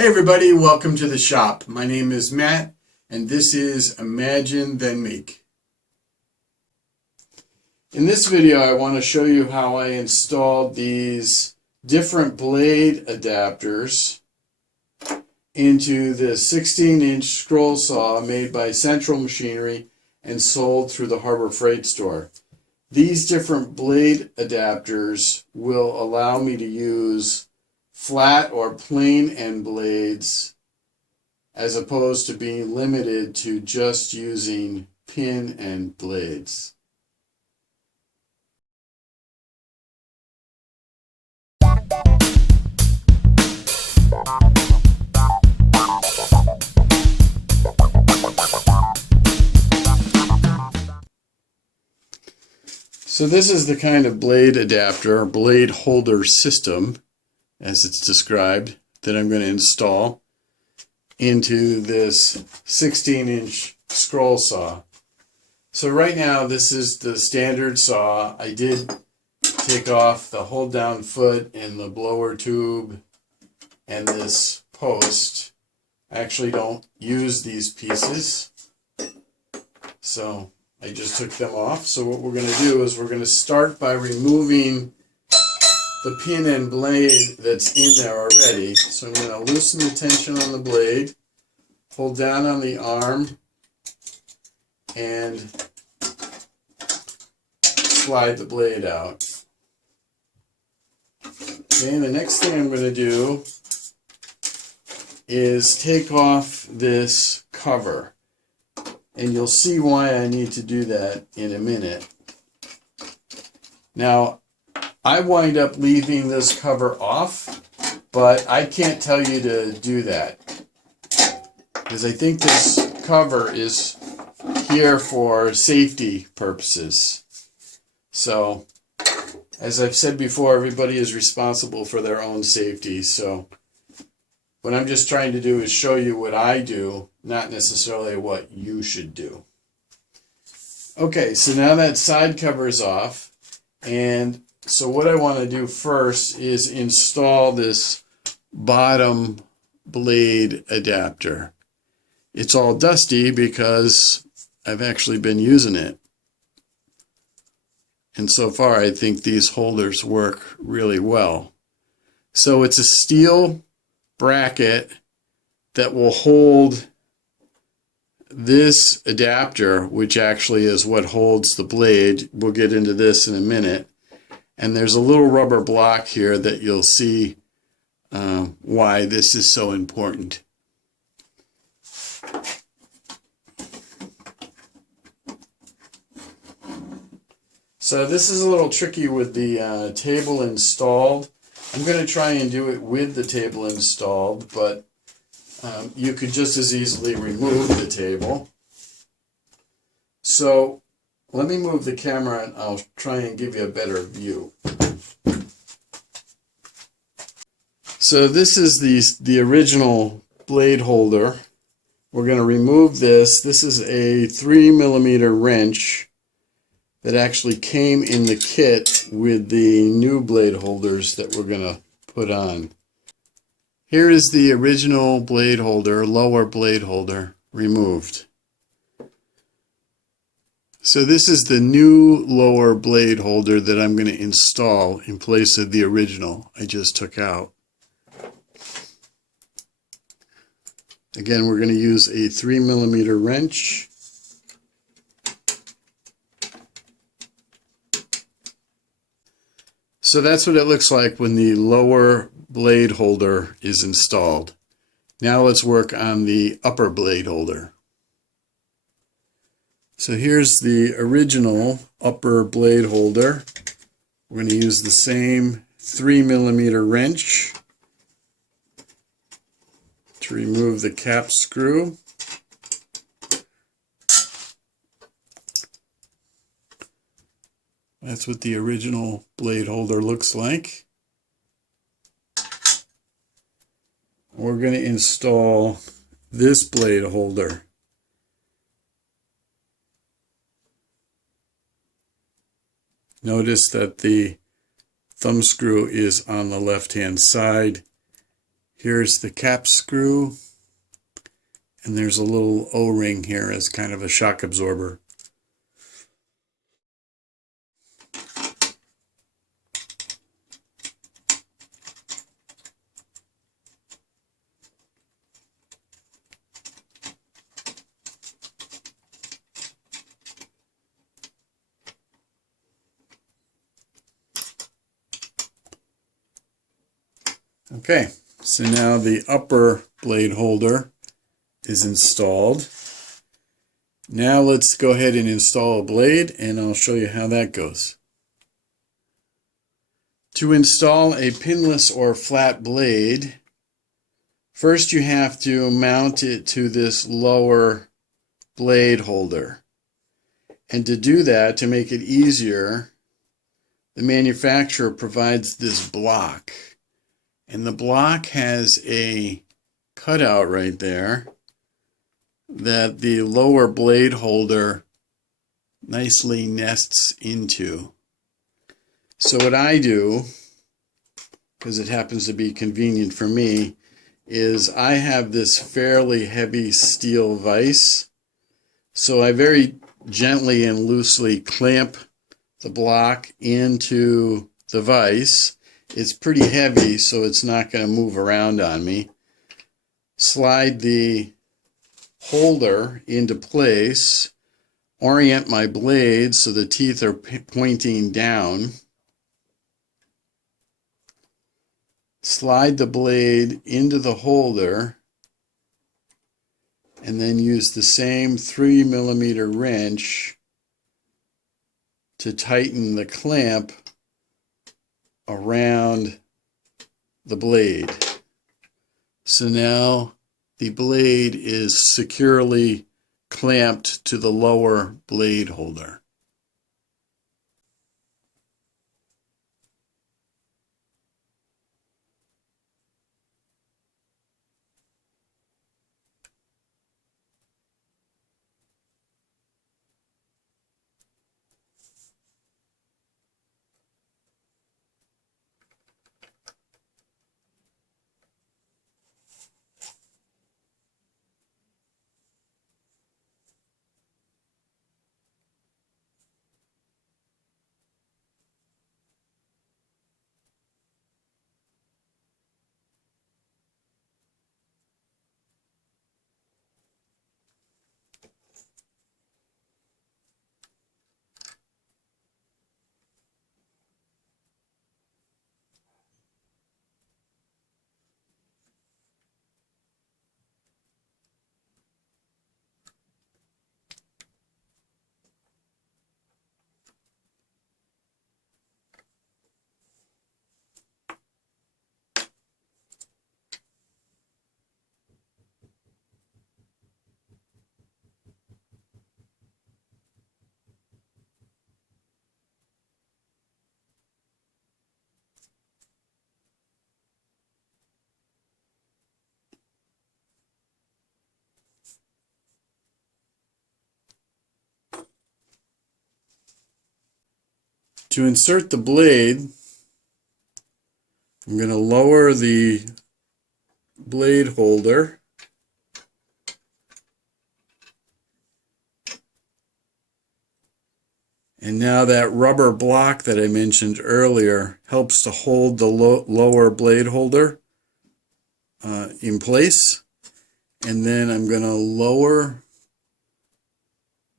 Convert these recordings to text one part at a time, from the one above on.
Hey everybody, welcome to the shop. My name is Matt and this is Imagine Then Make. In this video I want to show you how I installed these different blade adapters into the 16-inch scroll saw made by Central Machinery and sold through the Harbor Freight Store. These different blade adapters will allow me to use flat or plain end blades as opposed to being limited to just using pin end blades. So this is the kind of blade adapter, blade holder system, as it's described, that I'm going to install into this 16-inch scroll saw. So right now this is the standard saw. I did take off the hold down foot and the blower tube and this post. I actually don't use these pieces, so I just took them off. So what we're going to do is we're going to start by removing the pin and blade that's in there already. So I'm going to loosen the tension on the blade, hold down on the arm, and slide the blade out. Okay, the next thing I'm going to do is take off this cover. And you'll see why I need to do that in a minute. Now, I wind up leaving this cover off, but I can't tell you to do that, because I think this cover is here for safety purposes. So, as I've said before, everybody is responsible for their own safety. So, what I'm just trying to do is show you what I do, not necessarily what you should do. Okay, so now that side cover is off, and so what I want to do first is install this bottom blade adapter. It's all dusty because I've actually been using it. And so far I think these holders work really well. So it's a steel bracket that will hold this adapter, which actually is what holds the blade. We'll get into this in a minute. And there's a little rubber block here that you'll see why this is so important. So this is a little tricky with the table installed. I'm going to try and do it with the table installed, but you could just as easily remove the table. So let me move the camera and I'll try and give you a better view. So this is the original blade holder. We're going to remove this. This is a 3mm wrench that actually came in the kit with the new blade holders that we're going to put on. Here is the original blade holder, lower blade holder, removed. So this is the new lower blade holder that I'm going to install in place of the original I just took out. Again, we're going to use a 3mm wrench. So that's what it looks like when the lower blade holder is installed. Now let's work on the upper blade holder. So here's the original upper blade holder. We're going to use the same 3mm wrench to remove the cap screw. That's what the original blade holder looks like. We're going to install this blade holder. Notice that the thumb screw is on the left-hand side. Here's the cap screw, and there's a little O-ring here as kind of a shock absorber. Okay, so now the upper blade holder is installed. Now let's go ahead and install a blade, and I'll show you how that goes. To install a pinless or flat blade, first you have to mount it to this lower blade holder. And to do that, to make it easier, the manufacturer provides this block. And the block has a cutout right there that the lower blade holder nicely nests into. So what I do, because it happens to be convenient for me, is I have this fairly heavy steel vise. So I very gently and loosely clamp the block into the vise. It's pretty heavy, so it's not going to move around on me. Slide the holder into place. Orient my blade so the teeth are pointing down. Slide the blade into the holder, and then use the same 3mm wrench to tighten the clamp around the blade. So now the blade is securely clamped to the lower blade holder. To insert the blade, I'm going to lower the blade holder and now that rubber block that I mentioned earlier helps to hold the lower blade holder in place. And then I'm going to lower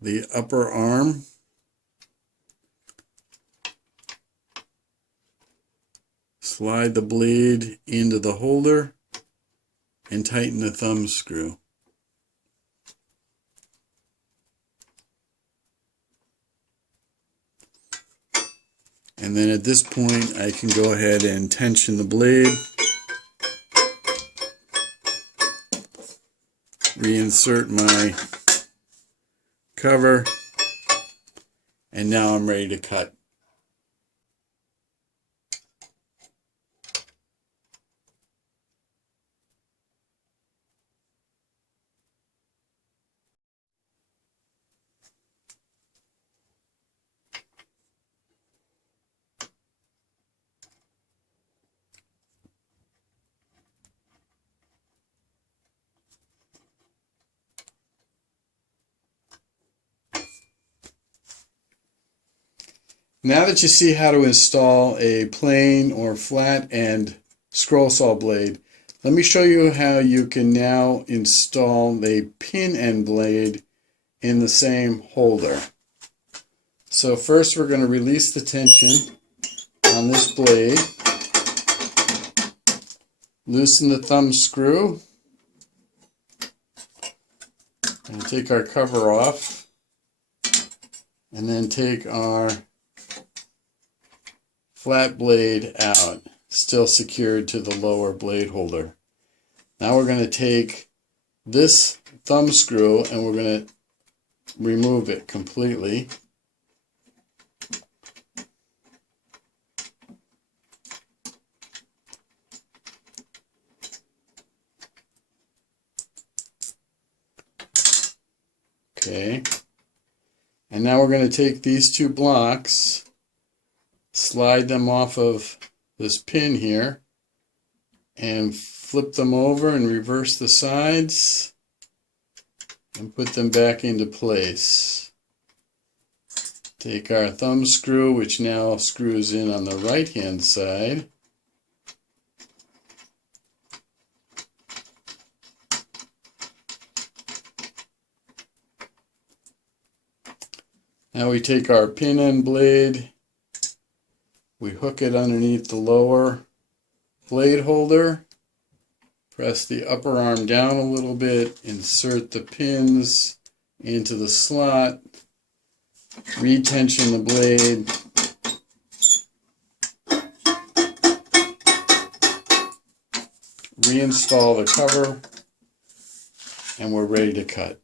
the upper arm slide the blade into the holder and tighten the thumb screw. And then at this point I can go ahead and tension the blade, reinsert my cover, and now I'm ready to cut. Now that you see how to install a plain or flat end scroll saw blade, let me show you how you can now install the pin end blade in the same holder. So first we're going to release the tension on this blade, loosen the thumb screw, and take our cover off, and then take our flat blade out, still secured to the lower blade holder. Now we're going to take this thumb screw and we're going to remove it completely. Okay, and now we're going to take these two blocks, slide them off of this pin here, and flip them over and reverse the sides and put them back into place. Take our thumb screw, which now screws in on the right hand side, now we take our pin end blade, we hook it underneath the lower blade holder, press the upper arm down a little bit, insert the pins into the slot, retension the blade, reinstall the cover, and we're ready to cut.